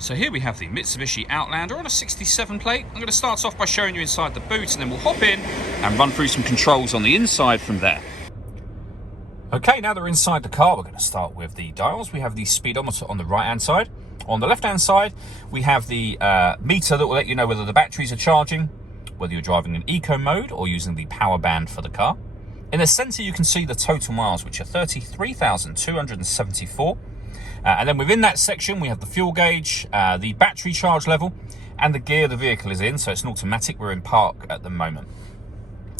So here we have the Mitsubishi Outlander on a 67 plate. I'm going to start off by showing you inside the boot, and then we'll hop in and run through some controls on the inside from there. Okay, now that we're inside the car, we're going to start with the dials. We have the speedometer on the right-hand side. On the left-hand side, we have the meter that will let you know whether the batteries are charging, whether you're driving in eco mode or using the power band for the car. In the center, you can see the total miles, which are 33,274. And then within that section, we have the fuel gauge, the battery charge level, and the gear the vehicle is in. So it's an automatic. We're in park at the moment.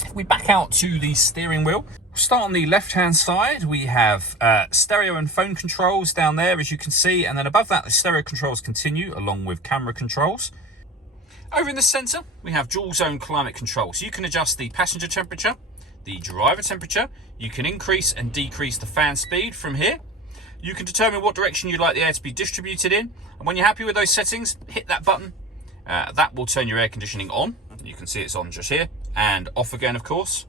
If we back out to the steering wheel, start on the left-hand side. We have stereo and phone controls down there, as you can see. And then above that, the stereo controls continue, along with camera controls. Over in the center, we have dual zone climate control. So you can adjust the passenger temperature, the driver temperature. You can increase and decrease the fan speed from here. You can determine what direction you'd like the air to be distributed in. And when you're happy with those settings, hit that button. That will turn your air conditioning on. You can see it's on just here. And off again, of course.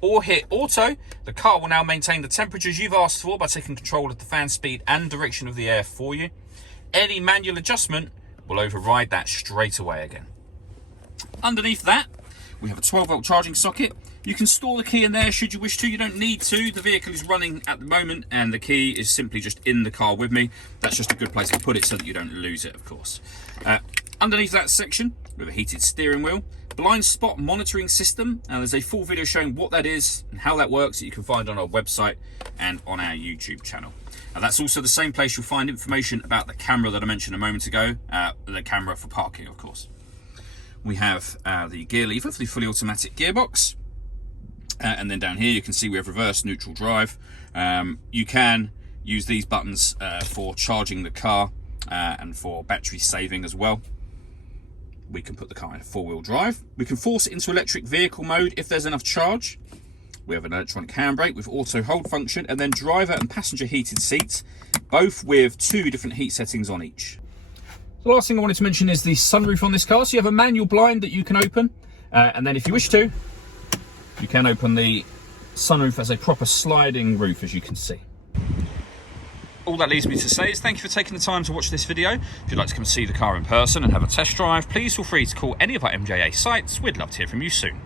Or hit auto. The car will now maintain the temperatures you've asked for by taking control of the fan speed and direction of the air for you. Any manual adjustment will override that straight away again. Underneath that, we have a 12-volt charging socket. You can store the key in there should you wish to. You don't need to. The vehicle is running at the moment and the key is simply just in the car with me. That's just a good place to put it so that you don't lose it, of course. Underneath that section, we have a heated steering wheel, blind spot monitoring system, and there's a full video showing what that is and how that works that you can find on our website and on our YouTube channel. And that's also the same place you'll find information about the camera that I mentioned a moment ago, the camera for parking, of course. We have the gear lever for the fully automatic gearbox. And then down here you can see we have reverse, neutral, drive. You can use these buttons for charging the car and for battery saving as well. We can put the car in four-wheel drive. We can force it into electric vehicle mode if there's enough charge. We have an electronic handbrake with auto hold function, and then driver and passenger heated seats, both with 2 different heat settings on each. The last thing I wanted to mention is the sunroof on this car. So you have a manual blind that you can open, and then if you wish to, you can open the sunroof as a proper sliding roof, as you can see. All that leaves me to say is thank you for taking the time to watch this video. If you'd like to come see the car in person and have a test drive, please feel free to call any of our MJA sites. We'd love to hear from you soon.